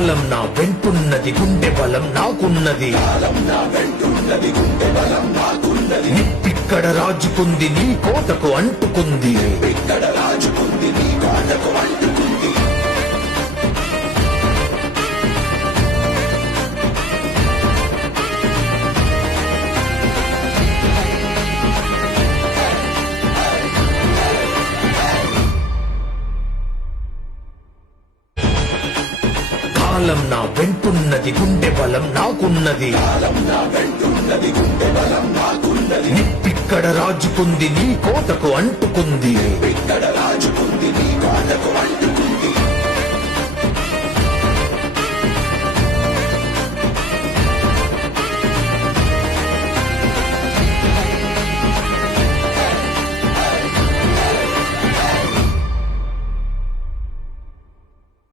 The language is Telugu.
కాలం నా వెంటున్నది, గుండె బలం నాకున్నది. నిప్పిక్కడ రాజుకుంది, నీ కోటకు అంటుకుంది. కాలం నా వెంటున్నది, గుండె బలం నాకున్నది. నిప్పిక్కడ రాజుకుంది, నీ కోటకు అంటుకుంది.